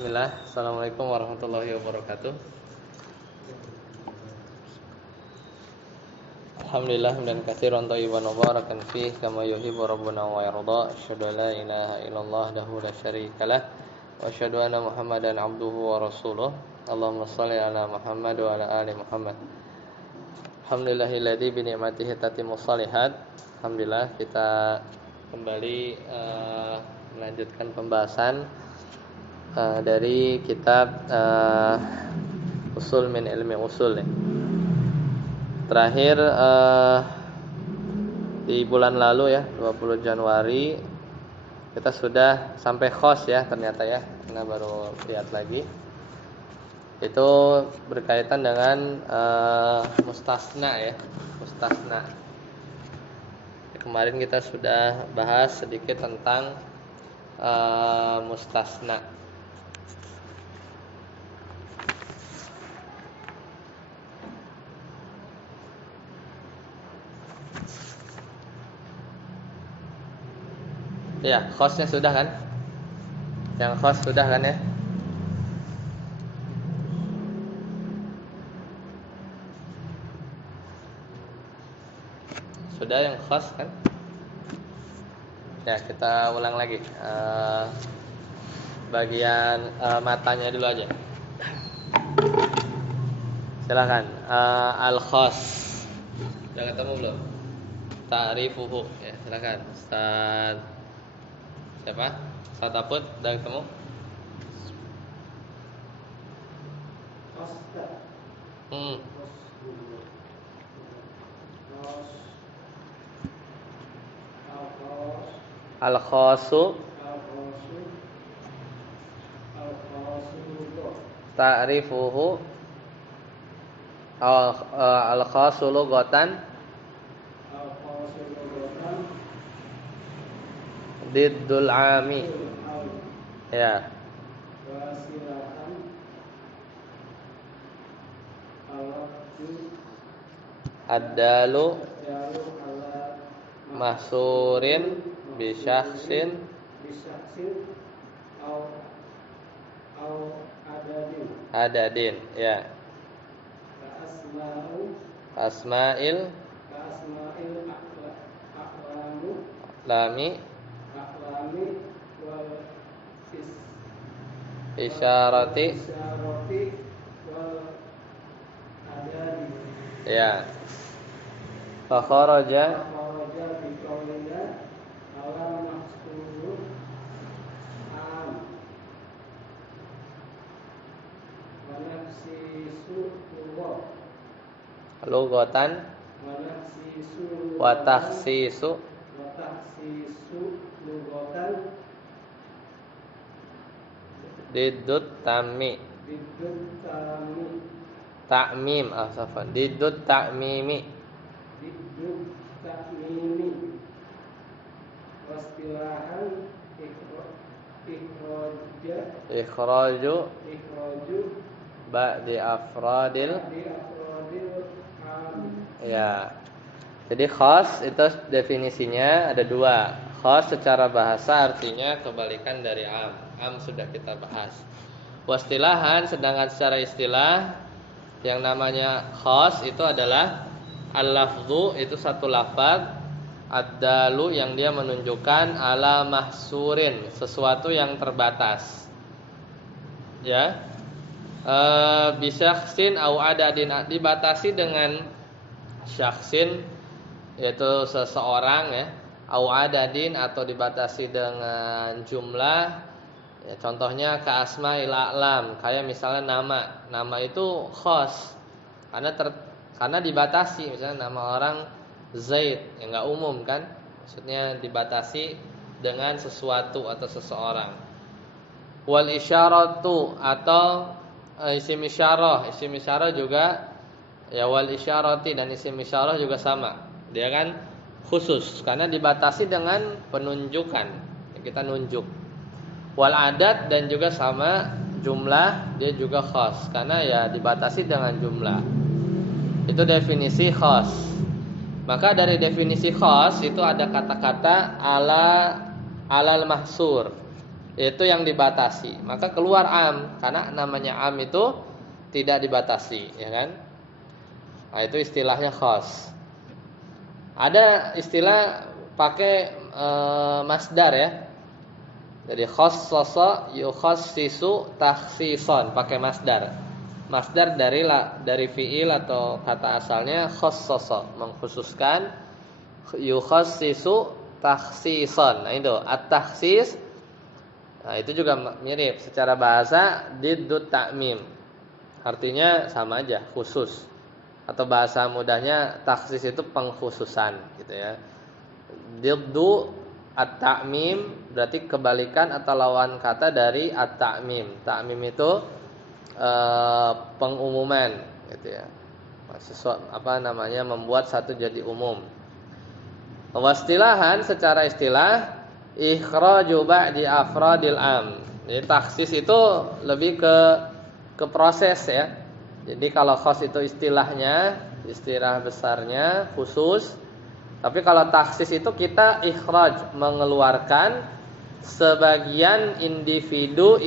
Bismillah, Assalamualaikum warahmatullahi wabarakatuh. Alhamdulillah hamdan katsiran thayyiban mubarakan fih kama yuhibbu rabbuna wa yarda. Asyhadu an la ilaha illallah wahdahu la syarikalah wa asyhadu anna Muhammadan abduhu wa rasuluh. Allahumma shalli ala Muhammad wa ala ali Muhammad. Alhamdulillahilladzi bi ni'matihi tatimmus shalihat. Alhamdulillah kita kembali melanjutkan pembahasan dari kitab Usul min ilmi usul nih. Terakhir di bulan lalu ya, 20 Januari kita sudah sampai khos ya ternyata ya, karena baru lihat lagi. Itu berkaitan dengan mustasna ya, mustasna. Kemarin kita sudah bahas sedikit tentang mustasna. Ya, khosnya sudah kan? Yang khos sudah kan ya? Sudah yang khos kan? Ya, kita ulang lagi. Bagian matanya dulu aja. Silakan. Al-khos. Sudah ketemu belum? Ta'rifuhu. Ya, silakan. Ustaz siapa? Ustaz Aput, udah ketemu? Al-khosu ta'rifuhu al-khosu lughatan diddul ami. Ya. Ad-dalu mahsurin bi syakhsin adadin ya. Asma'il lami isyarati ya. Fa kharaja lughatan wa takhsisu diddut tammi ta'mim asafan diddut ta'mimi wastilahan ikhraju ba'di afradil ya. Jadi khas itu definisinya ada dua. Khas secara bahasa artinya kebalikan dari am. Am sudah kita bahas. Wastilahan, sedangkan secara istilah yang namanya khas itu adalah al-lafzu, itu satu lafaz, ad-dalu yang dia menunjukkan ala mahsurin, sesuatu yang terbatas. Ya. Bisyaksin au adadin, dibatasi dengan syaksin yaitu seseorang ya, au adadin atau dibatasi dengan jumlah ya, contohnya ka asma'il a'lam, kayak misalnya nama itu khas karena dibatasi, misalnya nama orang Zaid yang enggak umum kan, maksudnya dibatasi dengan sesuatu atau seseorang. Wal isyaratu atau isim isyarah juga ya, wal isyarati dan isim isyarah juga sama. Dia kan khusus karena dibatasi dengan penunjukan. Kita nunjuk. Wal adat dan juga sama jumlah, dia juga khas karena ya dibatasi dengan jumlah. Itu definisi khas. Maka dari definisi khas itu ada kata-kata alal mahsur. itu yang dibatasi, maka keluar am, karena namanya am itu tidak dibatasi, ya kan? Nah, itu istilahnya khas. Ada istilah pakai masdar ya. Jadi khassasa yukhassisu takhsisan, pakai masdar. Masdar dari fiil atau kata asalnya khassasa, mengkhususkan, yukhassisu takhsisan. Nah, itu at-takhsis. Nah, itu juga mirip secara bahasa diddut ta'mim. Artinya sama aja, khusus. Atau bahasa mudahnya takhsis itu pengkhususan gitu ya. Diddu at-ta'mim berarti kebalikan atau lawan kata dari at-ta'mim. Ta'mim itu pengumuman gitu ya. Sesuatu membuat satu jadi umum. Wastilahan, secara istilah, ikhraju ba'di afradil am. Jadi taksis itu lebih ke proses ya. Jadi kalau khas itu istilahnya, istilah besarnya khusus. Tapi kalau taksis itu kita ikhraj, mengeluarkan sebagian individu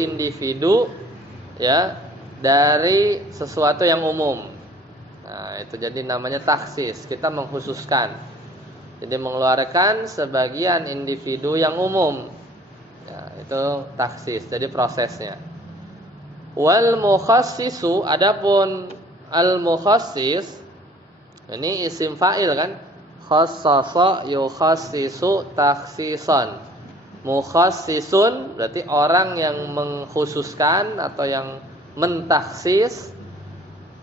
ya dari sesuatu yang umum. Nah, itu jadi namanya taksis. Kita mengkhususkan. Jadi mengeluarkan sebagian individu yang umum. Ya, itu taksis. Jadi prosesnya. Wal mukhassisu, adapun al mukhassis, ini isim fa'il kan? Khassasa yukhassisu takhsisan. Mukhassisun berarti orang yang mengkhususkan atau yang mentaksis.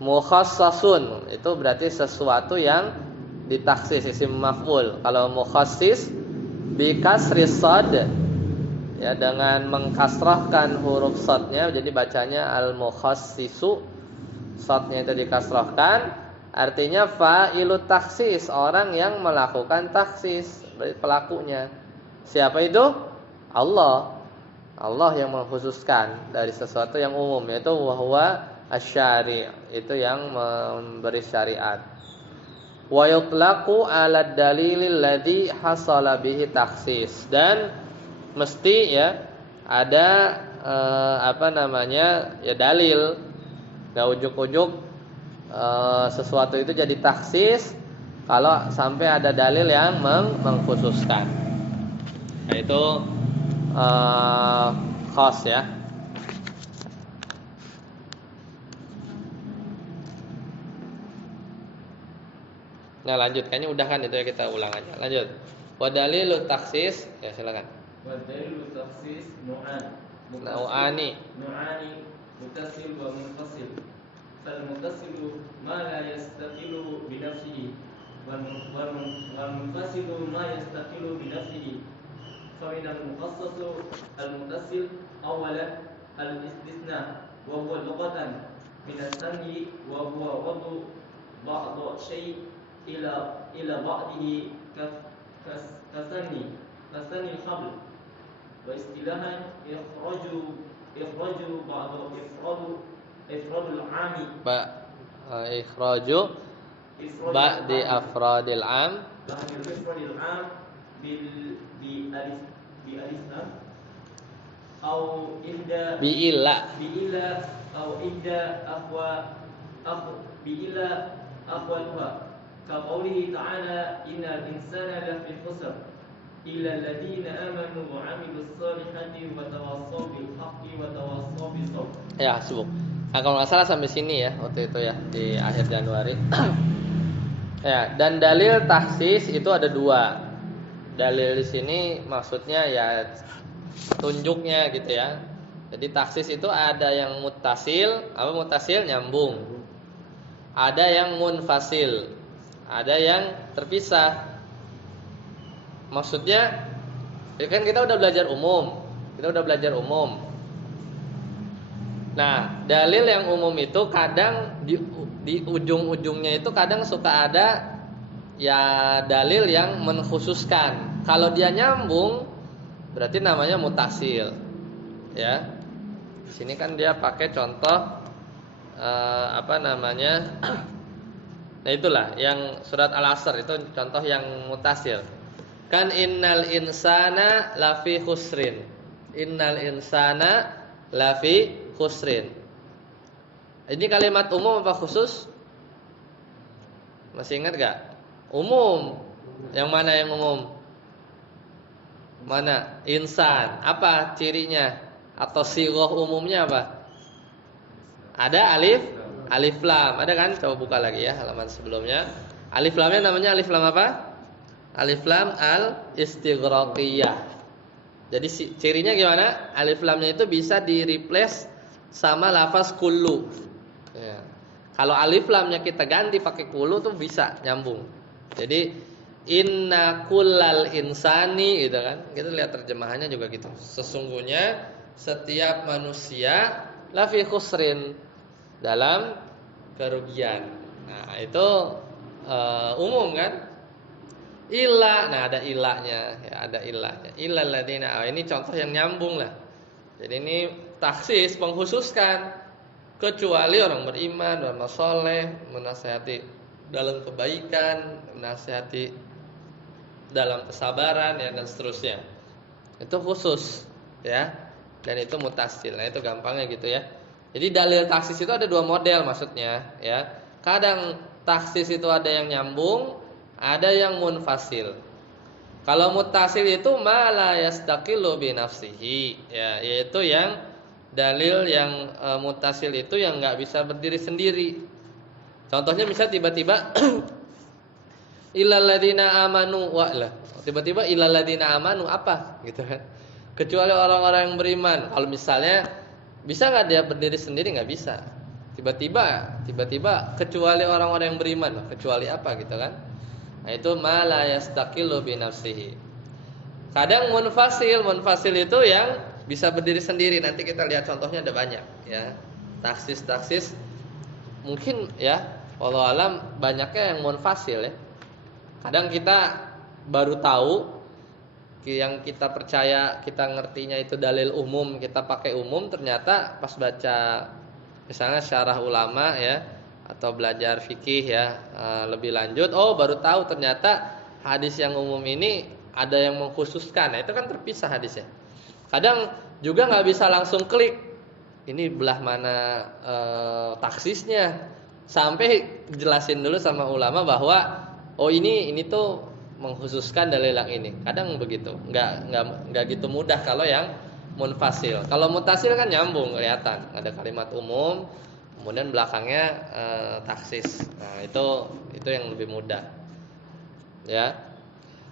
Mukhassasun itu berarti sesuatu yang ditaksis, isim maf'ul. Kalau mukhassis bi kasris shad ya, dengan mengkasrahkan huruf shadnya, jadi bacanya al mukhassisu, shadnya itu dikasrahkan, artinya fa'ilut taksis, orang yang melakukan taksis, berarti pelakunya. Siapa itu? Allah. Allah yang mengkhususkan dari sesuatu yang umum, yaitu wahwa asy-syari', itu yang memberi syariat. Wa yutlaqu 'ala dalilil ladzi hasala bihi taksis, dan mesti ya ada ya dalil, enggak ujuk-ujuk sesuatu itu jadi taksis kalau sampai ada dalil yang mengkhususkan. Nah, itu khas ya. Nah, lanjut, kayaknya udah kan itu ya, kita ulang aja. Lanjut. Wa dalilut taksis, ya silakan. Wa dalilut taksis Nu'ani muttasil wa munfasil. Fal muttasilu ma la yastaqilu bi nafsihi wal munfasilu ma yastaqilu bi nafsihi. Fa min al mukhassasu al muttasil awalan al istithna wa huwa lughatan min as-sanhi wa huwa wadu ba'd shay' ila ba'dihi kasani al-khabl. Wa istilahan ikhraju ifradul 'ami ikhraju ba'di afradil 'am bi alif au ihda bi illa au ihda bi illa aqwaluha. Kaqaulihi ta'ala innal insana lafi khusr illa alladziina aamanu wa 'amilus shalihati wa tawassaw bil haqqi wa tawassaw bis sabr. Ya, sebut. Nah, kalau nggak salah sampai sini ya waktu itu ya, di akhir Januari. Ya, dan dalil taksis itu ada dua. Dalil di sini maksudnya ya tunjuknya gitu ya. Jadi taksis itu ada yang muttasil, muttasil nyambung. Ada yang munfasil, ada yang terpisah. Maksudnya kan kita udah belajar umum. Nah, dalil yang umum itu kadang di ujung-ujungnya itu kadang suka ada ya dalil yang mengkhususkan. Kalau dia nyambung berarti namanya mutasil. Ya. Di sini kan dia pakai contoh Nah, itulah yang surat Al-Asr itu contoh yang mutasil. Kan innal insana lafi khusrin. Innal insana lafi khusrin. Ini kalimat umum apa khusus? Masih ingat gak? Umum. Yang mana yang umum? Mana? Insan. Apa cirinya? Atau sighah umumnya apa? Ada alif lam. Ada kan? Coba buka lagi ya halaman sebelumnya. Alif lamnya namanya alif lam apa? Alif lam al-istighraqiyah. Jadi cirinya gimana? Alif lamnya itu bisa di replace sama lafaz kullu. Ya. Kalau alif lamnya kita ganti pakai kullu tuh bisa nyambung. Jadi inna kullal insani gitu kan. Kita lihat terjemahannya juga gitu. Sesungguhnya setiap manusia lafi khusrin, dalam kerugian. Nah, itu umum kan? Illa, nah ada ilahnya, ya ada ilahnya. Illal ladzina, ini contoh yang nyambung lah. Jadi ini taksis mengkhususkan kecuali orang beriman, beramal soleh, menasihati dalam kebaikan, menasihati dalam kesabaran ya dan seterusnya. Itu khusus ya. Dan itu mutasil. Nah, itu gampangnya gitu ya. Jadi dalil taksis itu ada dua model maksudnya ya. Kadang taksis itu ada yang nyambung, ada yang munfasil. Kalau mutasil itu mala yastaqilu bi nafsihi, ya, yaitu yang dalil yang mutasil itu yang nggak bisa berdiri sendiri. Contohnya misal tiba-tiba illal ladzina amanu wa lah. Tiba-tiba illal ladzina amanu apa gitu kan. Kecuali orang-orang yang beriman. Kalau misalnya bisa nggak dia berdiri sendiri? Nggak bisa. Tiba-tiba kecuali orang-orang yang beriman. Kecuali apa gitu kan? Nah, itu ma la yastaqilu bi nafsihi. Kadang munfasil itu yang bisa berdiri sendiri. Nanti kita lihat contohnya ada banyak ya. Taksis mungkin ya, wallahu alam banyaknya yang munfasil ya. Kadang kita baru tahu yang kita percaya, kita ngertinya itu dalil umum, kita pakai umum, ternyata pas baca misalnya syarah ulama ya, atau belajar fikih ya lebih lanjut, oh baru tahu ternyata hadis yang umum ini ada yang mengkhususkan. Nah, itu kan terpisah hadisnya. Kadang juga nggak bisa langsung klik ini belah mana taksisnya, sampai jelasin dulu sama ulama bahwa oh ini tuh mengkhususkan dalil yang ini. Kadang begitu, nggak gitu mudah kalau yang munfasil. Kalau mutasil kan nyambung, kelihatan ada kalimat umum, kemudian belakangnya taksis. Nah, itu yang lebih mudah. Ya.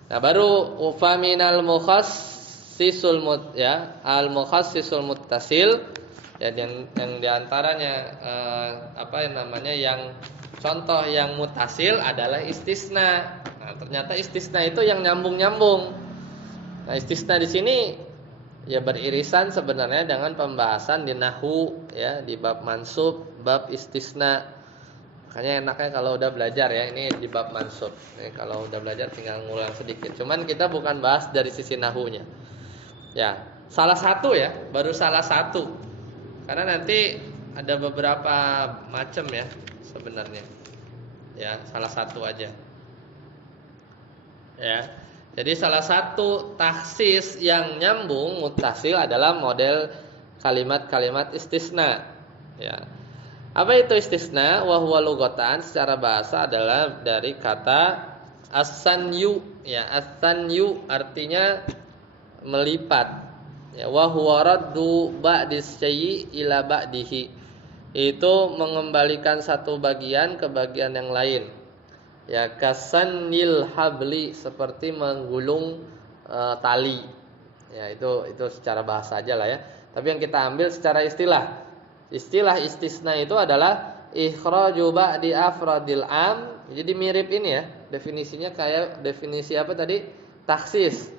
Nah, baru faminal mukhassisul al mukhassisul muttasil. Ya, yang diantaranya yang contoh yang mutasil adalah istisna. Nah, ternyata istisna itu yang nyambung-nyambung. Nah, istisna di sini ya beririsan sebenarnya dengan pembahasan di nahwu ya, di bab mansub, bab istisna. Makanya enaknya kalau udah belajar ya, ini di bab mansub. Ini kalau udah belajar tinggal ngulang sedikit. Cuman kita bukan bahas dari sisi nahwunya. Ya, salah satu ya, baru salah satu. Karena nanti ada beberapa macam ya sebenarnya. Ya, salah satu aja. Ya. Jadi salah satu taksis yang nyambung muttasil adalah model kalimat-kalimat istisna. Ya. Apa itu istisna? Wa huwa lughatan, secara bahasa adalah dari kata as-sanyu. Ya, as-sanyu artinya melipat. Ya, wa huwa raddu ba'dis syai'i ila ba'dihi. Itu mengembalikan satu bagian ke bagian yang lain. Ya, kasannil habli, seperti menggulung tali. Ya, itu secara bahasa aja lah ya. Tapi yang kita ambil secara istilah. Istilah istisna itu adalah ikhraju ba'di afradil am. Jadi mirip ini ya. Definisinya kayak definisi apa tadi? Taksis.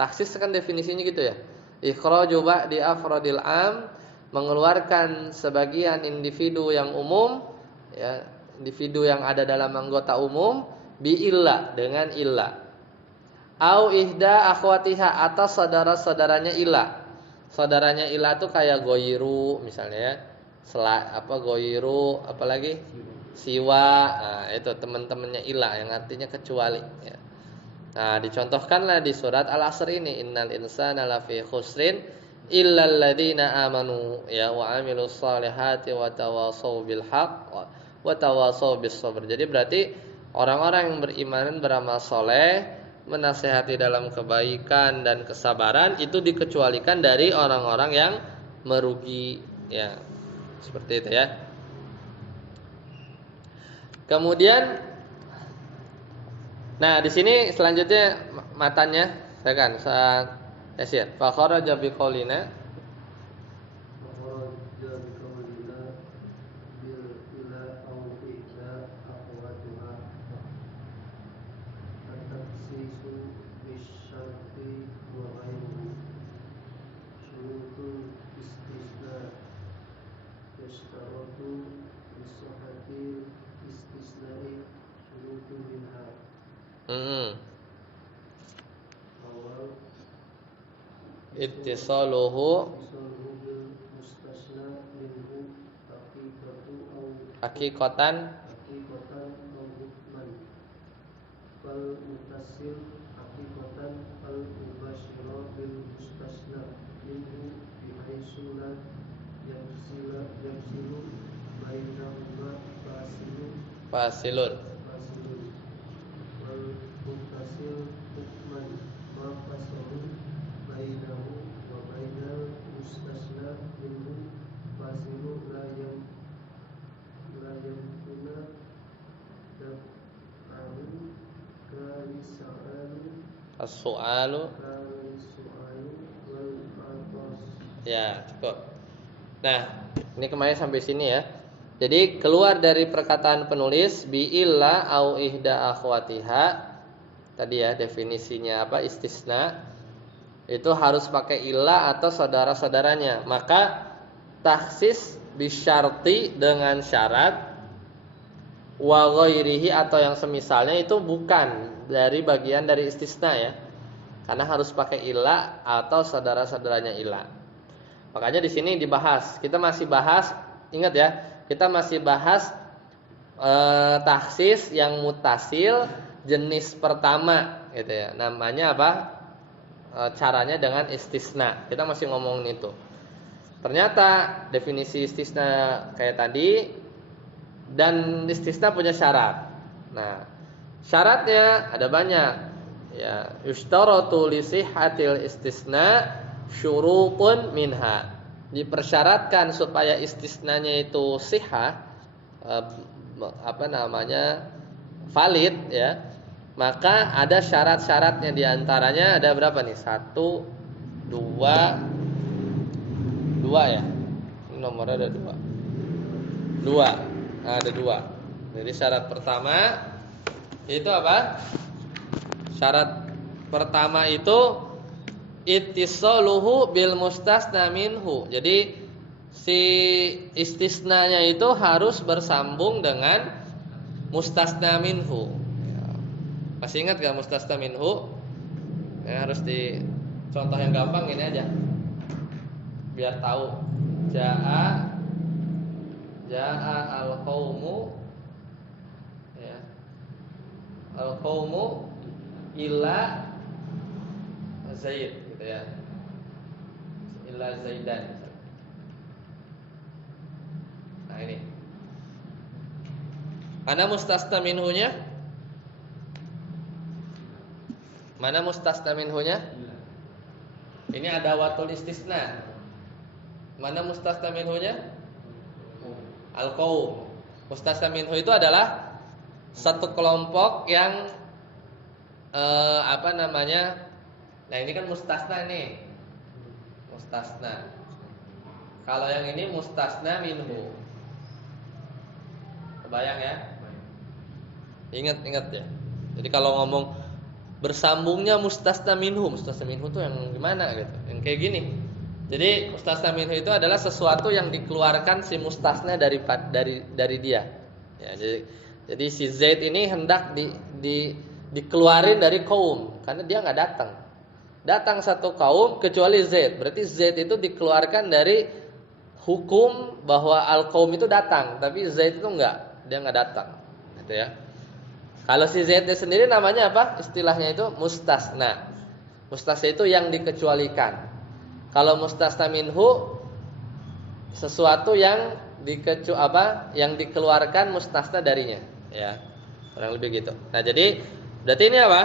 Taksis kan definisinya gitu ya. Ikhraju ba'di afradil am, mengeluarkan sebagian individu yang umum ya, individu yang ada dalam anggota umum bi illa, dengan illa. Au ihda akhwatiha, atas saudara-saudaranya illa. Saudaranya illa itu kayak goyiru misalnya ya. Goyiru, apalagi siwa. Nah, itu teman-temannya illa yang artinya kecuali ya. Nah, dicontohkanlah di surat Al-Asr ini, innal insana lafi khusrin illal ladzina amanu ya wa amilus solihati wa tawassaw bil haqq wa tawassaw bis sabr. Jadi berarti orang-orang yang beriman beramal soleh, menasehati dalam kebaikan dan kesabaran itu dikecualikan dari orang-orang yang merugi ya. Seperti itu ya. Kemudian nah di sini selanjutnya matanya saya kan Yasir. Fa kharaja biqaulina ittisaluhu hakikatan fasilun. As-su'alu ya cukup. Nah ini kemarin sampai sini ya. Jadi keluar dari perkataan penulis bi'illa au ihda akhwatiha tadi ya definisinya apa istisna itu harus pakai illa atau saudara-saudaranya. Maka takhsis bisyarti dengan syarat wa ghairihi atau yang semisalnya itu bukan dari bagian dari istisna ya. Karena harus pakai illa atau saudara-saudaranya illa. Makanya di sini dibahas. Kita masih bahas, ingat ya, kita masih bahas takhsis yang mutasil jenis pertama gitu ya. Namanya apa? Caranya dengan istisna. Kita masih ngomongin itu. Ternyata definisi istisna kayak tadi dan istisna punya syarat. Nah, syaratnya ada banyak. Ya, yushtaratu li sihhatil istisna syurutun minha. Dipersyaratkan supaya istisnanya itu sihah valid ya. Maka ada syarat-syaratnya, di antaranya ada berapa nih? 1 2 2 ya. Ini nomornya ada 2. 2. Nah, ada 2. Jadi syarat pertama itu apa? Syarat pertama itu ittisaluhu bil mustasna minhu. Jadi si istisnanya itu harus bersambung dengan mustasna minhu. Masih ingat gak mustasna minhu? Ya, harus di contoh yang gampang ini aja. Biar tahu. Jaa al-qaumu ya. Al-qaumu illa Zaid gitu ya. Illa Zaidan. Nah ini. Mana mustasna minhunya? Mana mustasna minhunya? Ini ada watul istisna. Mana mustasna minhunya? Al-qaum. Mustasna minhu itu adalah satu kelompok yang Nah ini kan mustasna nih. Mustasna. Kalau yang ini mustasna minhu. Kebayang ya? Ingat ya. Jadi kalau ngomong bersambungnya mustasna minhu itu yang gimana gitu? Yang kayak gini. Jadi mustasna minhu itu adalah sesuatu yang dikeluarkan si mustasna dari dia. Ya, jadi si Zaid ini hendak dikeluarin dari kaum karena dia nggak datang. Datang satu kaum kecuali Zaid. Berarti Zaid itu dikeluarkan dari hukum bahwa al-qaum itu datang, tapi Zaid itu enggak, dia enggak datang. Gitu ya. Kalau si Zaidnya sendiri namanya apa? Istilahnya itu mustasna. Mustasna itu yang dikecualikan. Kalau mustasna minhu sesuatu yang yang dikeluarkan mustasna darinya, ya. Kurang lebih gitu. Nah, jadi berarti ini apa?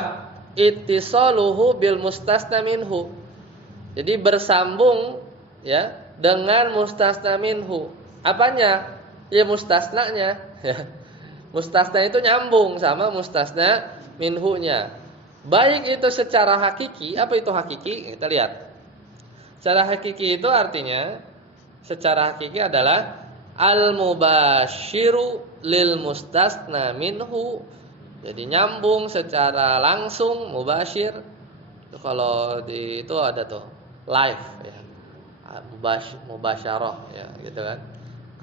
Ittisaluhu bil mustasna minhu. Jadi bersambung ya dengan mustasna minhu. Apanya? Ya mustasnanya, ya. Mustasna itu nyambung sama mustasna minhunya. Baik itu secara hakiki, apa itu hakiki? Kita lihat. Secara hakiki itu artinya secara hakiki adalah al-mubasyiru lil mustasna minhu. Jadi nyambung secara langsung, mubasyir. Itu kalau di itu ada tuh live ya. Mubasyarah ya gitu kan.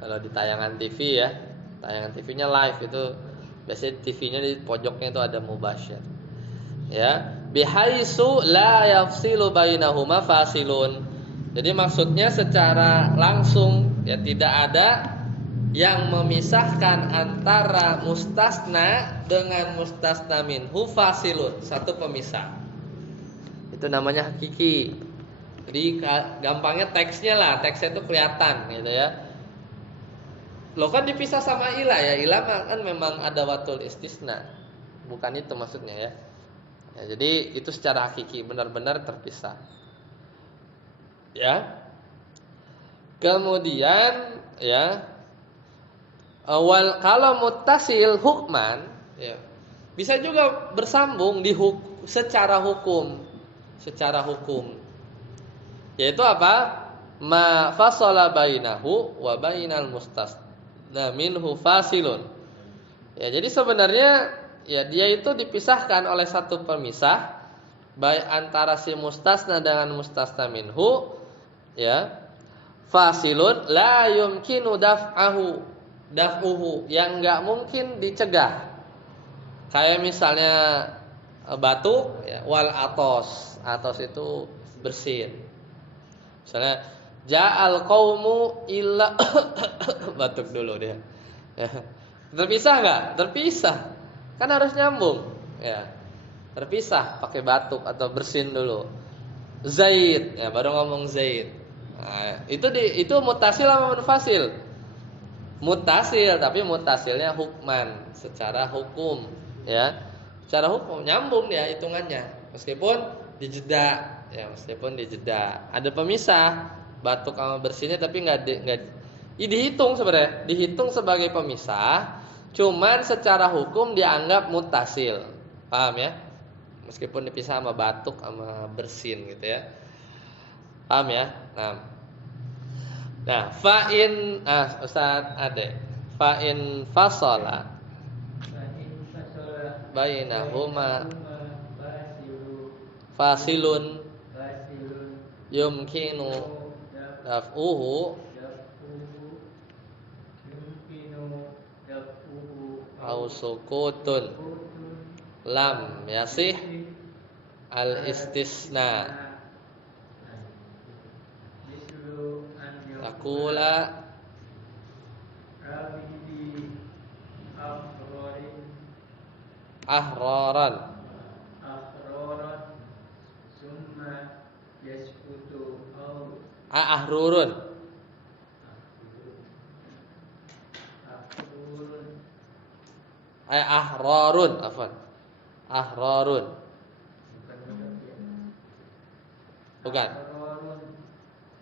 Kalau di tayangan TV ya, tayangan TV-nya live itu biasanya TV-nya di pojoknya itu ada mubasyir. Ya, bihaitsu la yafsilu bainahuma fasilun. Jadi maksudnya secara langsung ya tidak ada yang memisahkan antara mustasna dengan mustasna minhu fasilun, satu pemisah. Itu namanya hakiki. Jadi gampangnya teksnya lah, teksnya itu kelihatan gitu ya. Lo kan dipisah sama ilah ya, ilah kan memang ada watul istisna. Bukan itu maksudnya ya. Ya, jadi itu secara hakiki benar-benar terpisah. Ya. Kemudian ya kalau muttasil hukman ya, bisa juga bersambung secara hukum. Secara hukum. Yaitu apa? Ma fasala bainahu wa bainal mustasna minhu fasilun. Ya, jadi sebenarnya ya dia itu dipisahkan oleh satu pemisah baik antara si mustasna dengan mustasna minhu ya. Fasilun la yumkinu daf'uhu yang enggak mungkin dicegah. Kayak misalnya batuk ya, wal atos itu bersin. Misalnya ja'al qaumu illa batuk dulu dia. Ya. Terpisah enggak? Terpisah. Kan harus nyambung. Ya. Terpisah pakai batuk atau bersin dulu. Zaid, ya baru ngomong Zaid. Nah, itu mutasil apa munfasil? Mutasil, tapi mutasilnya hukman, secara hukum, ya. Secara hukum nyambung dia hitungannya. Meskipun dijeda, ya meskipun dijeda. Ada pemisah batuk sama bersinnya tapi enggak dihitung sebenarnya, dihitung sebagai pemisah, cuman secara hukum dianggap mutasil. Paham ya? Meskipun dipisah sama batuk sama bersin gitu ya. Paham ya? Nah, fa'in Ustaz Ade. Fa'in fasala bainahuma fasilun yumkinu daf'uhu au sukutun lam yasih al istisna takula ahroran summa yaskutu au ahrurun ahrarun afwan ahrarun bukan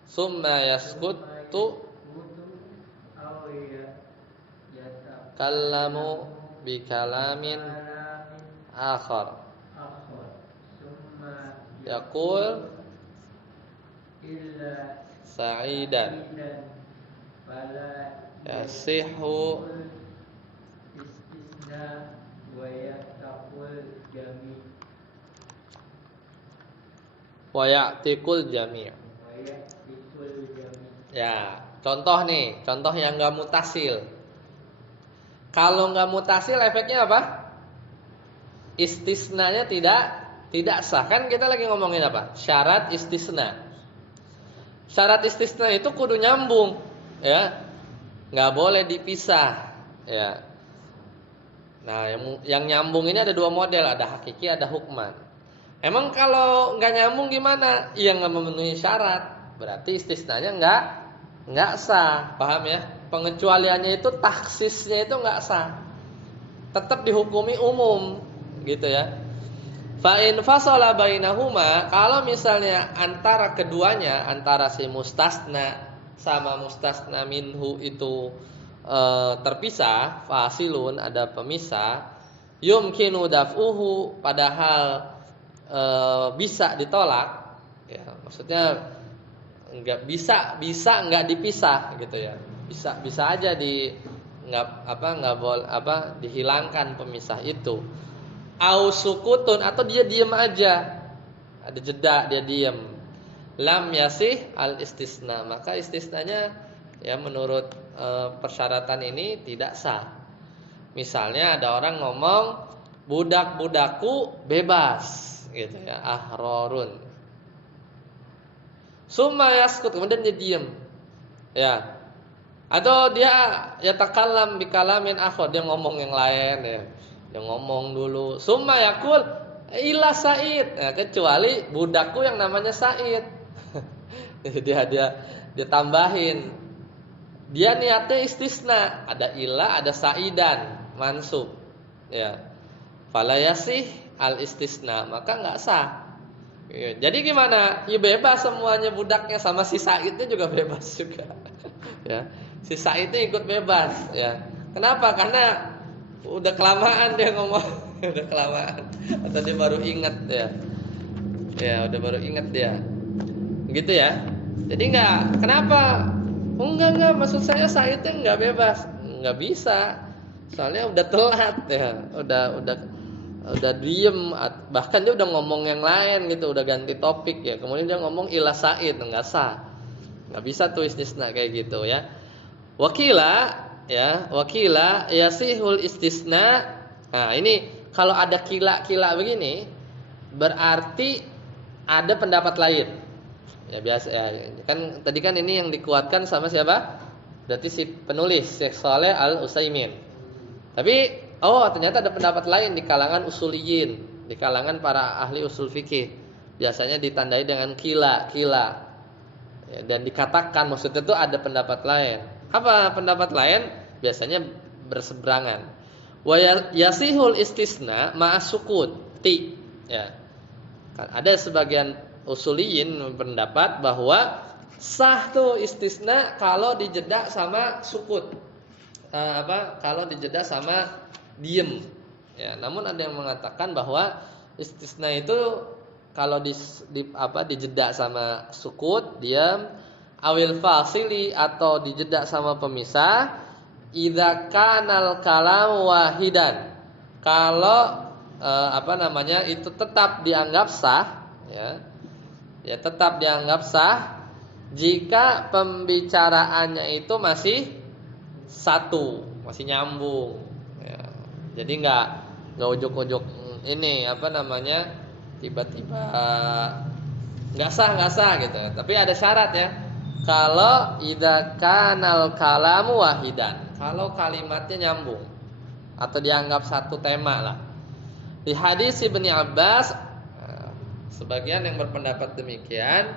summa yaskutu kallamu bi kalamin akhar yaqul sa'idan yasihu wa ya'tiqul jami'. Ya, contoh nih, contoh yang enggak mutasil. Kalau enggak mutasil efeknya apa? Istisnanya tidak sah. Kan kita lagi ngomongin apa? Syarat istisna. Syarat istisna itu kudu nyambung, ya. Enggak boleh dipisah, ya. Nah, yang nyambung ini ada dua model, ada hakiki, ada hukman. Emang kalau enggak nyambung gimana? Iya enggak memenuhi syarat. berarti istisnanya enggak sah. Paham ya? Pengecualiannya itu taksisnya itu enggak sah. Tetap dihukumi umum gitu ya. Fa in fasala bainahuma, kalau misalnya antara keduanya, antara si mustasna sama mustasna minhu itu terpisah, fasilun, ada pemisah, yumkinu daf'uhu, padahal bisa ditolak, ya maksudnya enggak bisa enggak dipisah gitu ya, bisa aja enggak boleh dihilangkan pemisah itu. Au sukutun, atau dia diam aja, ada jeda dia diam, lam yasih al istisna, maka istisnanya ya menurut persyaratan ini tidak sah. Misalnya ada orang ngomong budak-budakku bebas gitu ya, ahrorun, summa yaskut, kemudian dia diam ya, atau dia ya takallam bikalamin akhar, dia ngomong yang lain ya, dia ngomong dulu, summa yakul ila Said, nah, kecuali budakku yang namanya Said. dia tambahin, dia niatnya istisna, ada ila, ada Saidan mansub ya, fala yasih al istisna, maka enggak sah ya. Jadi gimana? Ya bebas semuanya, budaknya sama si Saidnya juga bebas juga ya, si Saidnya ikut bebas ya. Kenapa? Karena udah kelamaan dia ngomong. Udah kelamaan, atau dia baru ingat ya. Ya, udah baru ingat dia. Gitu ya. Jadi enggak, kenapa? Oh enggak, maksud saya Saidnya enggak bebas. Enggak bisa. Soalnya udah telat ya. Udah diem, bahkan dia udah ngomong yang lain gitu, udah ganti topik ya. Kemudian dia ngomong ila Said, enggak sah. Enggak bisa tuh istisna kayak gitu ya. Wakila yasihul istisna. Nah, ini kalau ada kila begini berarti ada pendapat lain. Ya biasa ya. Kan tadi kan ini yang dikuatkan sama siapa? Berarti si penulis Syekh Shalih Al-Utsaimin. Tapi ternyata ada pendapat lain di kalangan usuliyin, di kalangan para ahli usul fikih. Biasanya ditandai dengan kila. Ya, dan dikatakan maksudnya itu ada pendapat lain. Apa pendapat lain? Biasanya berseberangan. Wa yasihul istisna ma'as sukuti. Ya. Kan ada sebagian usuliyin berpendapat bahwa sah tuh istisna kalau dijeda sama sukut. Kalau dijeda sama diem. Ya, namun ada yang mengatakan bahwa istisna itu kalau dijeda sama sukut, diam, awil fasili, atau dijeda sama pemisah, idza kanal kalam wahidan. Kalau itu tetap dianggap sah, ya. Ya, tetap dianggap sah jika pembicaraannya itu masih satu, masih nyambung. Ya. Jadi enggak ujuk-ujuk ini tiba-tiba enggak sah gitu. Tapi ada syarat ya. Kalau idza kanal kalamu wahidan, kalau kalimatnya nyambung atau dianggap satu tema lah. Di hadis Ibnu Abbas, sebagian yang berpendapat demikian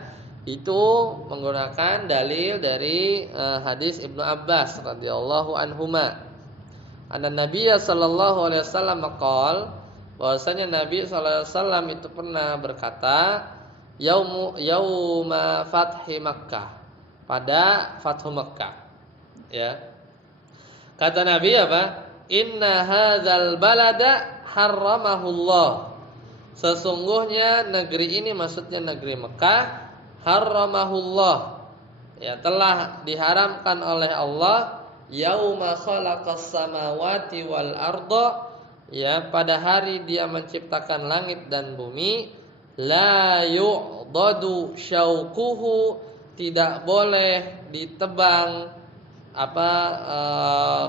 itu menggunakan dalil dari hadis Ibnu Abbas radhiyallahu anhuma. Anna Nabiya sallallahu alaihi wasallam qol, bahwasanya Nabi sallallahu alaihi wasallam itu pernah berkata, yauma fathi Makkah, pada Fathu Makkah. Ya. Kata Nabi apa? Inna hadzal balada harramahullah. Sesungguhnya negeri ini, maksudnya negeri Mekah, harramahullah. Ya, telah diharamkan oleh Allah yauma khalaqas samawati wal arda, ya, pada hari Dia menciptakan langit dan bumi, la yu'dadu syauquhu, tidak boleh ditebang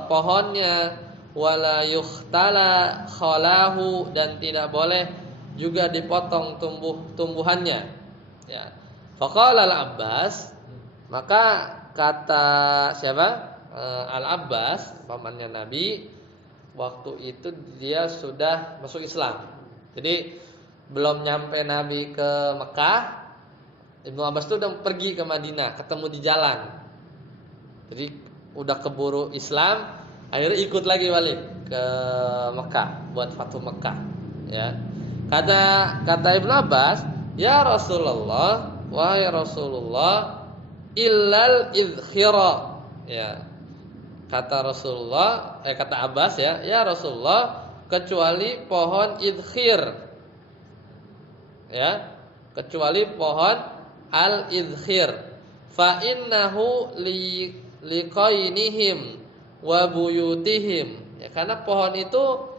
pohonnya, wala yukhtala khalahu, dan tidak boleh juga dipotong tumbuhannya. Ya. Faqala Al-Abbas, maka kata siapa? Al-Abbas, pamannya Nabi, waktu itu dia sudah masuk Islam. Jadi belum nyampe Nabi ke Mekah, Ibnu Abbas tuh udah pergi ke Madinah, ketemu di jalan. Jadi udah keburu Islam, akhirnya ikut lagi balik ke Mekah buat Fatu Mekah. Ya. Kata Ibnu Abbas, ya Rasulullah, wahai Rasulullah, illal idkhira. Ya. Kata Abbas ya Rasulullah, kecuali pohon idkhir. Ya. Kecuali pohon al-idkhir. Fa innahu liqainihim wa buyutihim. Ya, karena pohon itu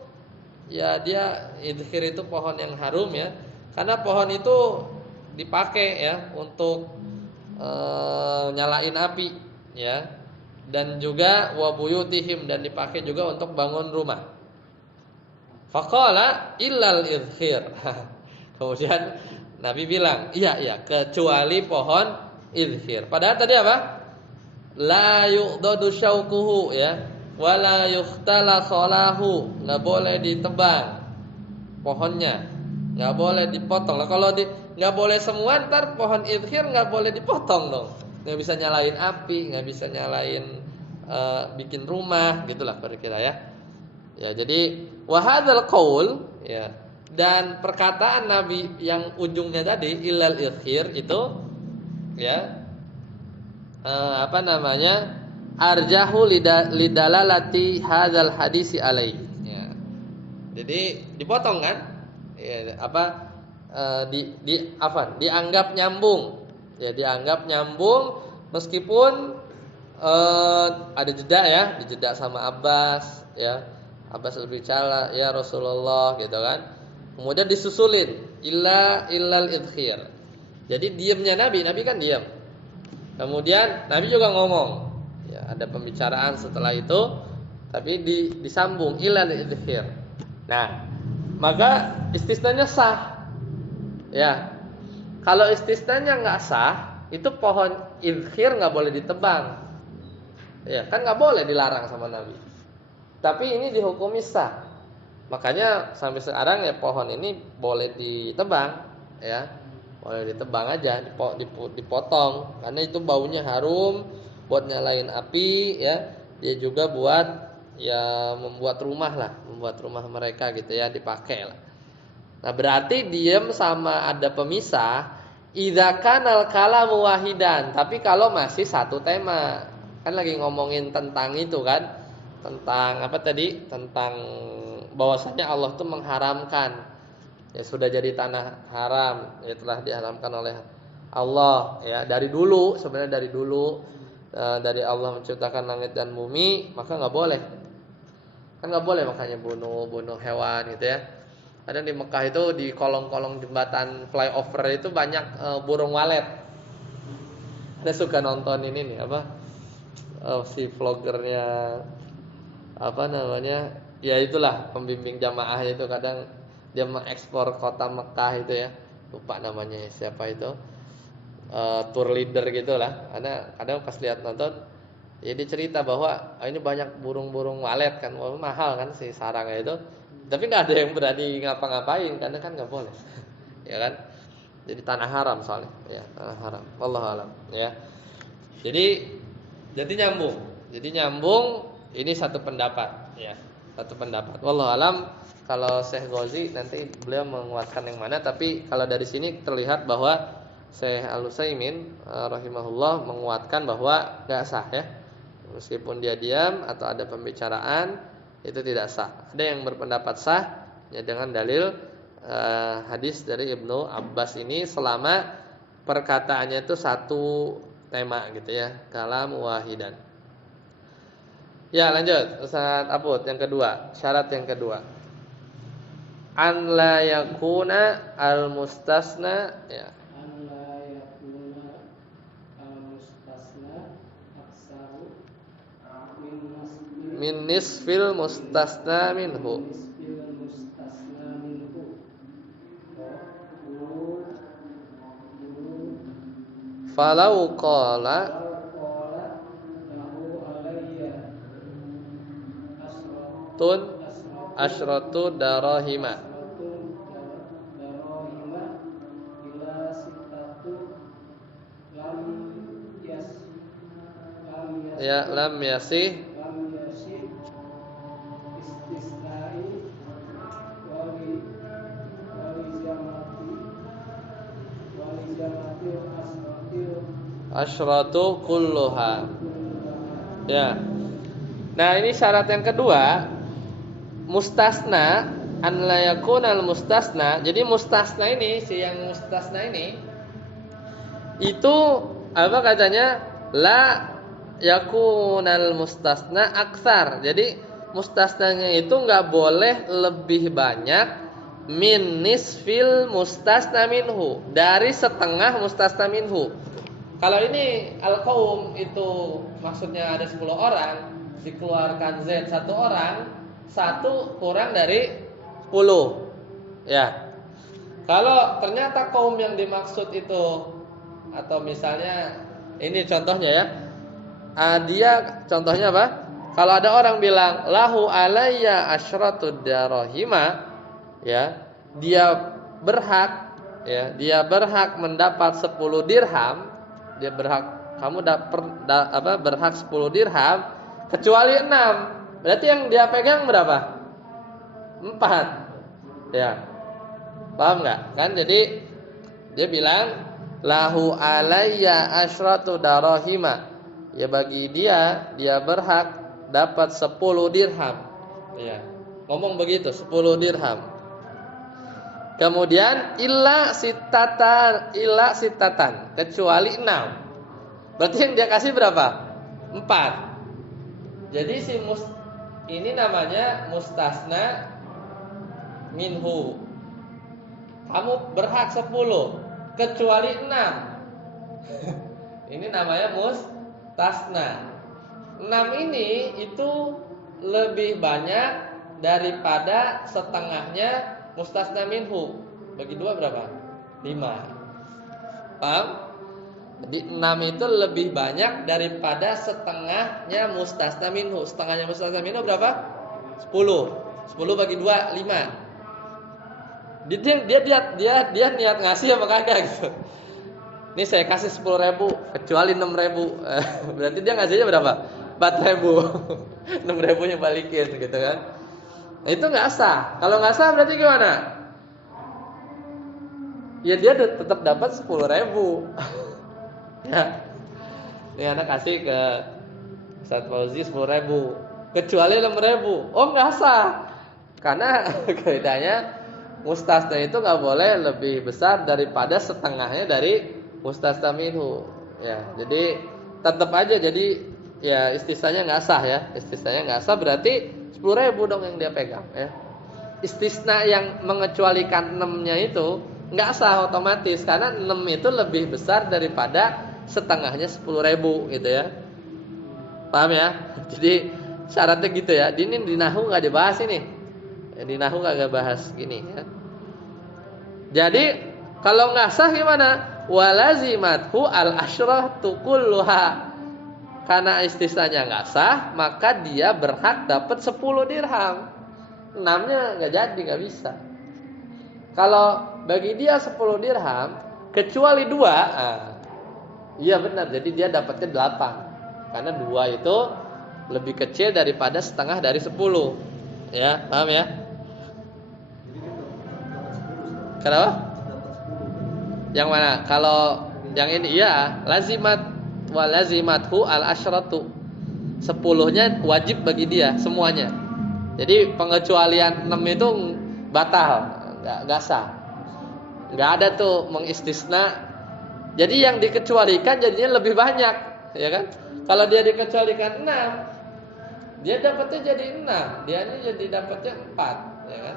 ya dia idkhir itu pohon yang harum ya. Karena pohon itu dipakai ya untuk nyalain api ya. Dan juga wa buyutihim, dan dipakai juga untuk bangun rumah. Faqala illal idkhir. Kemudian Nabi bilang, iya kecuali pohon idkhir. Padahal tadi apa? La yuqdadu syaukuhu ya, wala yuhtala khalahu. Enggak boleh ditebang pohonnya, enggak boleh dipotong. Lah kalau enggak boleh semua, ntar pohon idkhir enggak boleh dipotong dong. Enggak bisa nyalain api, enggak bisa nyalain bikin rumah, gitulah kira-kira ya. Ya, jadi wa hadzal qaul ya. Dan perkataan Nabi yang ujungnya tadi ilal idkhir itu ya arjahu lidalalati hadzal hadisi alai ya. Jadi dipotong kan ya, dianggap nyambung ya, dianggap nyambung meskipun ada jeda ya, dijeda sama Abbas ya. Abbas berbicara ya Rasulullah gitu kan. Kemudian disusulin illal idkhir. Jadi diamnya Nabi kan diam. Kemudian Nabi juga ngomong. Ya, ada pembicaraan setelah itu, tapi disambung illal idkhir. Nah, maka istisnanya sah. Ya. Kalau istisnanya enggak sah, itu pohon idkhir enggak boleh ditebang. Ya, kan enggak boleh dilarang sama Nabi. Tapi ini dihukumi sah. Makanya sampai sekarang ya pohon ini boleh ditebang ya. Boleh ditebang aja, dipotong karena itu baunya harum, buat nyalain api ya. Dia juga buat ya membuat rumah mereka gitu ya, dipakai lah. Nah, berarti diam sama ada pemisah idza kanal kalamu wahidan, tapi kalau masih satu tema. Kan lagi ngomongin tentang itu kan. Tentang apa tadi? Tentang bahwasanya Allah itu mengharamkan ya, sudah jadi tanah haram ya, telah diharamkan oleh Allah ya dari dulu. Sebenarnya dari dulu dari Allah menciptakan langit dan bumi, maka nggak boleh, kan nggak boleh makanya bunuh hewan gitu ya. Kadang di Mekah itu di kolong-kolong jembatan flyover itu banyak burung walet. Ada suka nonton ini nih si vlogernya ya itulah pembimbing jamaah itu, kadang dia mengekspor kota Mekah itu ya, lupa namanya siapa itu, tour leader gitulah. Kadang pas lihat nonton ya dia cerita bahwa ini banyak burung-burung walet kan, mahal kan si sarangnya itu, tapi nggak ada yang berani ngapa-ngapain karena kan nggak boleh ya kan, jadi tanah haram soalnya ya, tanah haram. Wallahu alam ya. Jadi nyambung ini satu pendapat ya. Satu pendapat. Wallahu alam. Kalau Syekh Ghazi nanti beliau menguatkan yang mana, tapi kalau dari sini terlihat bahwa Syekh Al-Utsaimin rahimahullah menguatkan bahwa enggak sah ya. Meskipun dia diam atau ada pembicaraan itu tidak sah. Ada yang berpendapat sah ya dengan dalil hadis dari Ibnu Abbas ini selama perkataannya itu satu tema gitu ya, kalam wahidan. Ya, lanjut Ustaz Aput, yang kedua, syarat yang kedua. An la yakuna al-mustasna ya. An la yakuna al-mustasna aksaru min nisfil mustasna minhu. Falau qala tun asyratu darahima ya lam yasih lam yasih istisnai wali jamati asyratu kulluha. Ya. Nah, ini syarat yang kedua, mustasna an la yakunal mustasna. Jadi mustasna ini, si yang mustasna ini itu apa katanya? La yakunal mustasna aksar. Jadi mustasnanya itu enggak boleh lebih banyak min nisfil mustasna minhu, dari setengah mustasna minhu. Kalau ini al-qaum itu maksudnya ada 10 orang, dikeluarkan Z 1 orang, 1 kurang dari 10. Ya. Kalau ternyata kaum yang dimaksud itu, atau misalnya ini contohnya ya. Dia contohnya apa? Kalau ada orang bilang lahu alayya asyratu darahima, ya, dia berhak mendapat 10 dirham. Dia berhak, kamu berhak 10 dirham kecuali 6. Berarti yang dia pegang berapa? 4. Ya. Paham enggak? Kan jadi dia bilang lahu alayya asyratu darahima. Ya, bagi dia berhak dapat 10 dirham. Ya. Ngomong begitu, 10 dirham. Kemudian illa sitatan, kecuali 6. Berarti yang dia kasih berapa? 4. Jadi ini namanya mustasna minhu. Kamu berhak 10 kecuali 6. Ini namanya mustasna. 6 ini itu lebih banyak daripada setengahnya mustasna minhu. Bagi 2 berapa? 5. Paham? Jadi 6 itu lebih banyak daripada setengahnya mustasna minhu. Setengahnya mustasna minhu berapa? 10. 10 bagi 2 5. Dia niat ngasih apa kagak gitu. Ini saya kasih 10.000 kecuali 6.000. Berarti dia ngasihnya berapa? 4.000. 6.000-nya balikin gitu kan. Nah, itu enggak sah. Kalau enggak sah berarti gimana? Ya dia tetap dapat 10.000. Ya. Ini anak kasih ke Ustaz Fauzi 10.000 kecuali 6.000. Oh, enggak sah. Karena kaidahnya mustasna itu enggak boleh lebih besar daripada setengahnya dari mustasna minhu. Ya, jadi tetap aja jadi ya istisnanya enggak sah ya. Istisnanya enggak sah berarti 10.000 dong yang dia pegang ya. Istisna yang mengecualikan 6-nya itu enggak sah otomatis karena 6 itu lebih besar daripada setengahnya 10.000 gitu ya. Paham ya? Jadi syaratnya gitu ya. Ini di nahwu enggak dibahas ini. Ya, di nahwu enggak bahas gini ya. Jadi kalau enggak sah gimana? Walazimathu al-asyratu kulluha. Karena istisnanya enggak sah, maka dia berhak dapat 10 dirham. 6-nya enggak jadi, enggak bisa. Kalau bagi dia 10 dirham kecuali 2, iya benar. Jadi dia dapatnya 8. Karena 2 itu lebih kecil daripada setengah dari 10. Ya, paham ya? Kenapa? Yang mana? Kalau yang ini iya, lazimathu al-asyratu. 10-nya wajib bagi dia semuanya. Jadi pengecualian 6 itu batal, enggak sah. Enggak ada tuh mengistisna. Jadi yang dikecualikan jadinya lebih banyak, ya kan? Kalau dia dikecualikan 6, dia dapatnya jadi 6, dianya jadi dapatnya 4, ya kan?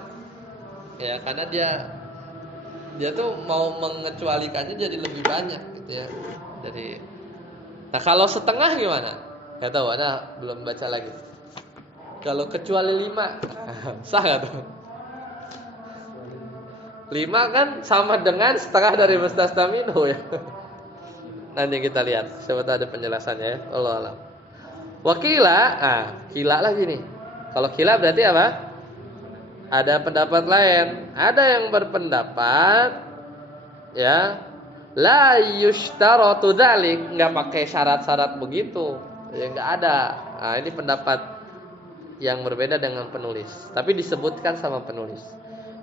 Ya, karena dia tuh mau mengecualikannya jadi lebih banyak gitu ya. Jadi nah kalau setengah gimana? Enggak tahu, Ana belum baca lagi. Kalau kecuali 5 sah enggak tuh? 5 kan sama dengan setengah dari mustasna minhu ya. Nanti kita lihat, siapa tahu ada penjelasannya ya. Wallahu a'lam. Wakila, kila lagi nih. Kalau kila berarti apa? Ada pendapat lain. Ada yang berpendapat ya, la yushtaratu dzalik, enggak pakai syarat-syarat begitu. Ya enggak ada. Nah, ini pendapat yang berbeda dengan penulis, tapi disebutkan sama penulis.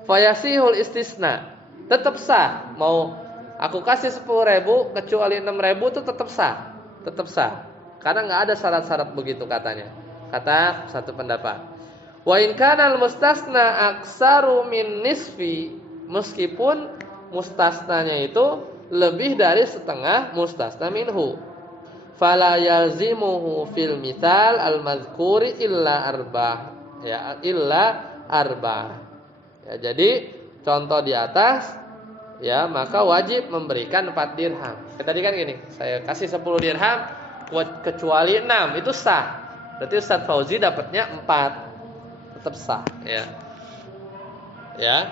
Fayasihul istisna, tetap sah. Mau aku kasih 10.000 kecuali 6.000 itu tetap sah. Tetap sah. Karena enggak ada syarat-syarat begitu katanya. Kata satu pendapat. Wa in kana al-mustasna aksaru min nisfi, meskipun mustasnanya itu lebih dari setengah mustasna minhu. Fala yalzimuhu fil mithal al-mazkuri illa arba'ah. Ya, illa arba'ah. Ya, jadi contoh di atas ya, maka wajib memberikan 4 dirham. Tadi kan gini, saya kasih 10 dirham kecuali 6, itu sah. Berarti Ustaz Fauzi dapatnya 4. Tetap sah, ya. Ya.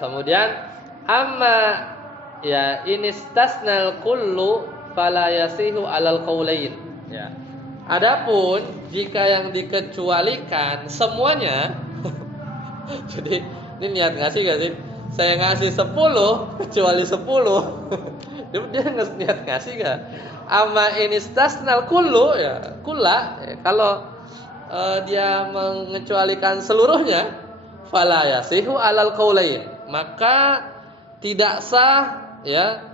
Kemudian amma ya inistasnal kullu fala yasihu alal qaulain, ya. Adapun jika yang dikecualikan semuanya jadi ini niat ngasih gak sih? Saya ngasih 10 kecuali 10. Dia niat ngasih gak? Amma inistasnal kullu ya, kulla ya, kalau dia mengecualikan seluruhnya fala yasihu alal qaulain, maka tidak sah ya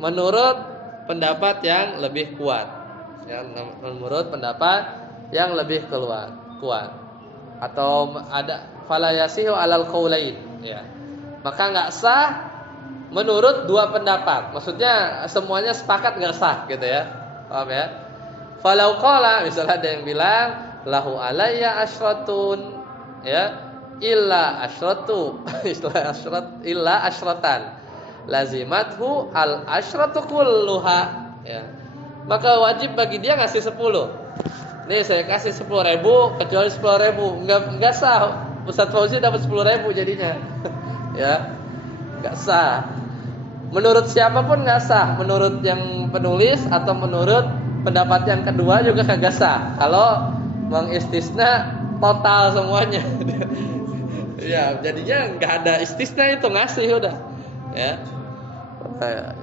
menurut pendapat yang lebih kuat. Ya, menurut pendapat yang lebih kuat. Atau ada fala yasihu alal qaulain ya. Maka enggak sah menurut 2 pendapat. Maksudnya semuanya sepakat enggak sah gitu ya. Paham ya? Falau qala, misalnya ada yang bilang lahu alayya asyratun ya, illa asyratu illa asyratan lazimathu al asyratu kulluha ya. Maka wajib bagi dia ngasih 10. Nih saya kasih 10.000 kecuali 10.000, enggak sah. Ustaz Fauzi dapat 10.000 jadinya. Ya. Enggak sah. Menurut siapapun enggak sah, menurut yang penulis atau menurut pendapat yang kedua juga kagak sah. Kalau mengistisna total semuanya. Ya, jadinya enggak ada istisna, itu ngasih udah. Ya.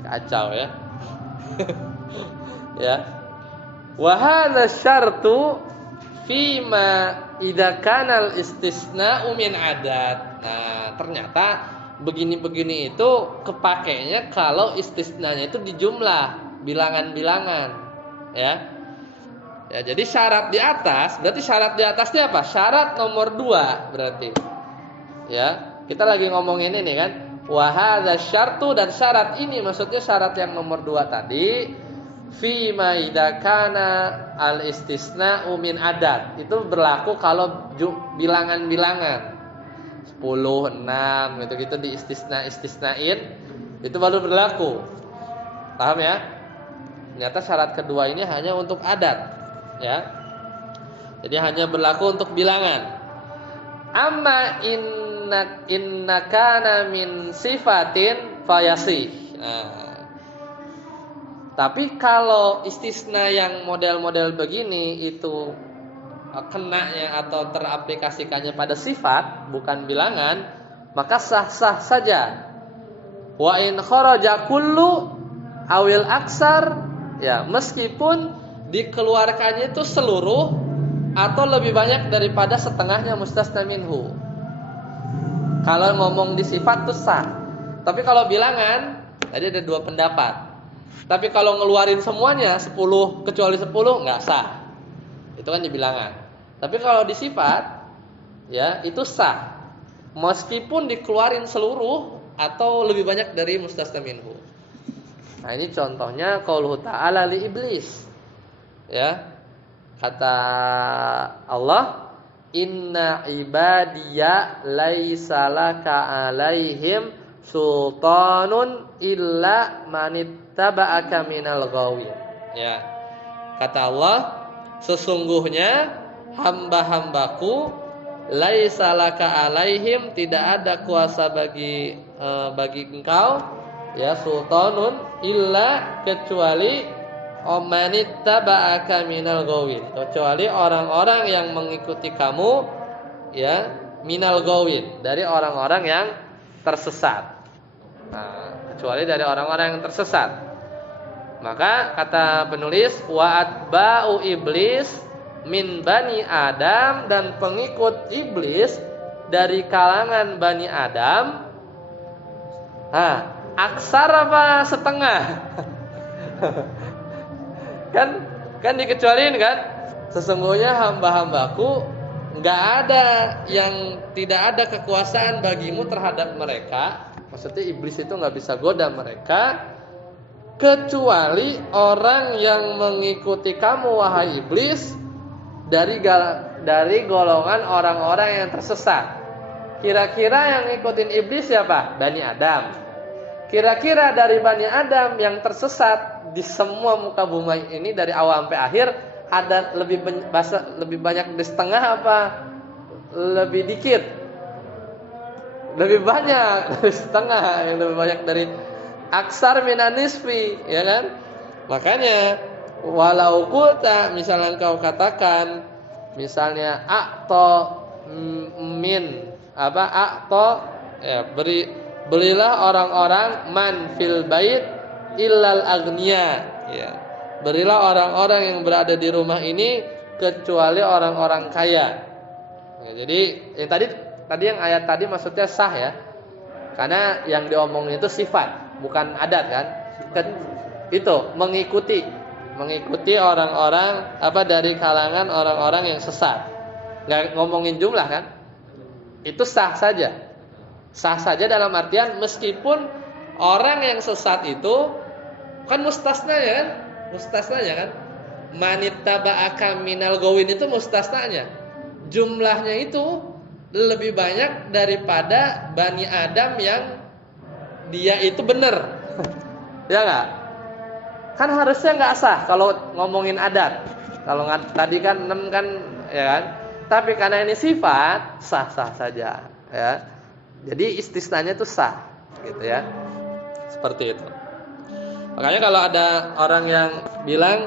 Kacau ya. Ya. Wa hadza syartu fima idza kana al istisna'u min adat. Nah, ternyata begini-begini itu kepakainya kalau istisnanya itu di jumlah, bilangan-bilangan. Ya. Ya, jadi syarat di atas, berarti syarat di atasnya apa? Syarat nomor 2 berarti. Ya, kita lagi ngomongin ini kan. Wa hadza syartu, dan syarat ini maksudnya syarat yang nomor 2 tadi. Fima idza kana al istisna'u min adat. Itu berlaku kalau bilangan-bilangan. 10, 6 gitu-gitu istisnain itu baru berlaku. Paham ya? Ternyata syarat kedua ini hanya untuk adat, ya. Jadi hanya berlaku untuk bilangan. Amma inna kana min sifatin fayasih. Nah, tapi kalau istisna yang model-model begini itu kenanya atau teraplikasikannya pada sifat bukan bilangan, maka sah-sah saja. Wa in kharaja kullu awil aksar, ya, meskipun dikeluarkannya itu seluruh atau lebih banyak daripada setengahnya mustasna minhu. Kalau ngomong di sifat itu sah. Tapi kalau bilangan tadi ada 2 pendapat. Tapi kalau ngeluarin semuanya 10 kecuali 10 enggak sah. Itu kan di bilangan. Tapi kalau di sifat ya itu sah. Meskipun dikeluarin seluruh atau lebih banyak dari mustasna minhu. Nah, ini contohnya qauluhu ta'ala li iblis. Ya. Kata Allah, inna ibadiya laisa laka alaihim sultanun illa manittaba'aka minal ghawin. Ya. Kata Allah, sesungguhnya hamba-hambaku laisa laka alaihim, tidak ada kuasa bagi engkau ya, sultanun illa, kecuali manittaba'aka minal ghawin, kecuali orang-orang yang mengikuti kamu ya, minal ghawin, dari orang-orang yang tersesat. Nah, kecuali dari orang-orang yang tersesat. Maka kata penulis wa atba'u iblis min bani Adam, dan pengikut iblis dari kalangan Bani Adam. Aksar apa setengah? kan dikecualiin kan? Sesungguhnya hamba-hambaku nggak ada yang tidak ada kekuasaan bagimu terhadap mereka. Maksudnya iblis itu nggak bisa goda mereka, kecuali orang yang mengikuti kamu wahai iblis dari golongan orang-orang yang tersesat. Kira-kira yang ngikutin iblis siapa? Bani Adam. Kira-kira dari Bani Adam yang tersesat di semua muka bumi ini dari awal sampai akhir ada lebih banyak di setengah apa lebih dikit? Lebih banyak dari setengah, yang lebih banyak dari aksar minan nisfi, ya kan? Makanya walau qulta, misalnya engkau katakan misalnya berilah orang-orang man fil bait illal agniya, ya. Berilah orang-orang yang berada di rumah ini kecuali orang-orang kaya. Ya, jadi yang tadi yang ayat tadi maksudnya sah ya. Karena yang diomongin itu sifat, bukan adat kan? Itu mengikuti orang-orang dari kalangan orang-orang yang sesat. Enggak ngomongin jumlah kan? Itu sah saja. Sah saja dalam artian meskipun orang yang sesat itu kan mustasnanya kan? Mustasnanya kan? Manittaba'aka minal gawin itu mustasnanya. Jumlahnya itu lebih banyak daripada Bani Adam yang dia itu benar. Ya enggak? Kan harusnya enggak sah kalau ngomongin adat. Kalau tadi kan 6 kan ya kan? Tapi karena ini sifat, sah-sah saja, ya. Jadi istisnanya itu sah, gitu ya. Seperti itu. Makanya kalau ada orang yang bilang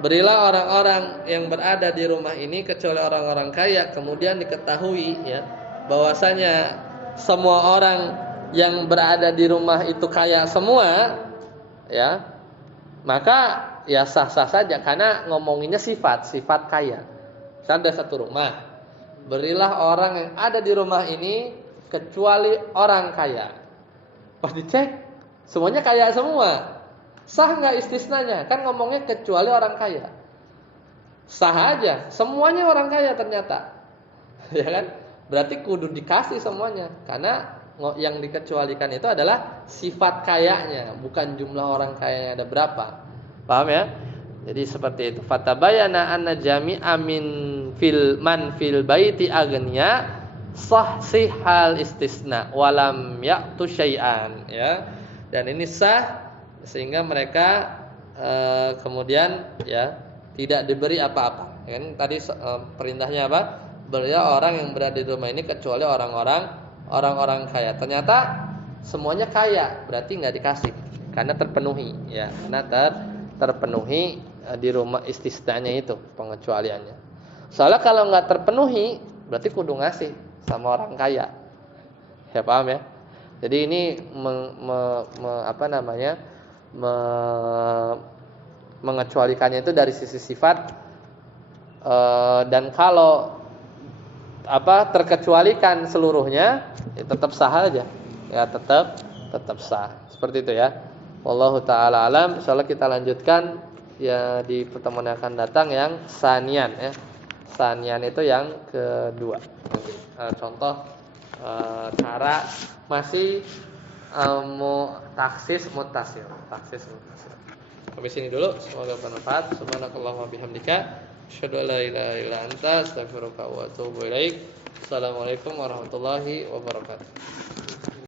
berilah orang-orang yang berada di rumah ini kecuali orang-orang kaya, kemudian diketahui ya bahwasanya semua orang yang berada di rumah itu kaya semua, ya. Maka ya sah-sah saja karena ngomonginnya sifat kaya. Ada satu rumah, berilah orang yang ada di rumah ini kecuali orang kaya. Pas dicek, semuanya kaya semua. Sah nggak istisnanya? Kan ngomongnya kecuali orang kaya. Sah aja, semuanya orang kaya ternyata. Ya kan? Berarti kudu dikasih semuanya. Karena yang dikecualikan itu adalah sifat kayanya, bukan jumlah orang kayanya ada berapa. Paham ya? Jadi seperti itu. Fatabayana anna jami'a man fil baiti agniya sahhal istisna walam ya'tu syai'an, ya. Dan ini sah sehingga mereka kemudian ya tidak diberi apa-apa. Kan tadi perintahnya apa? Berilah orang yang berada di rumah ini kecuali orang-orang kaya. Ternyata semuanya kaya, berarti enggak dikasih karena terpenuhi, ya. Karena terpenuhi di rumah istisnanya itu pengecualiannya. Soalnya kalau nggak terpenuhi berarti kudu ngasih sama orang kaya. Ya paham ya? Jadi ini mengecualikannya itu dari sisi sifat, dan kalau terkecualikan seluruhnya ya tetap sah aja. Ya tetap sah. Seperti itu ya. Wallahu taala alam. Insyaallah kita lanjutkan ya di pertemuan yang akan datang yang sanian ya. Sanian itu yang kedua. Contoh cara masih taksis muttasil. Sampai sini dulu, semoga bermanfaat. Subhanakallahumma bihamdika asyhadu an la ilaha illa anta astaghfiruka wa atubu ilaik. Assalamualaikum warahmatullahi wabarakatuh.